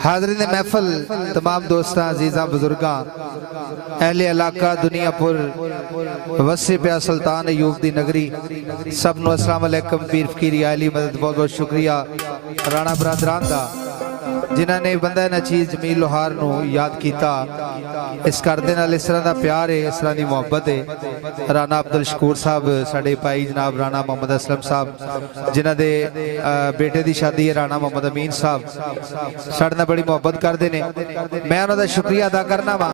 हाज़रीन महफल, तमाम दोस्तां अजीज़ां बुजुर्गां, अहले इलाका दुनियापुर वसी पिया सुल्तान अयूब दी नगरी, सब नूं अस्सलाम अलैकुम। पीर फकीर आली मदद बहुत बहुत शुक्रिया राणा बरादरान दा जिन्होंने बंदा नचीज जमील लोहार नूं याद किया। इस घर दे नाल इस तरह का प्यार है, इस तरह की मुहब्बत है। राणा अब्दुल शकूर साहब साडे भाई जनाब राणा मोहम्मद असलम साहब जिन्हां दे बेटे की शादी है, राणा मोहम्मद अमीन साहब साडे नाल बड़ी मुहब्बत करते हैं। मैं उन्हां दा शुक्रिया अदा करना वा।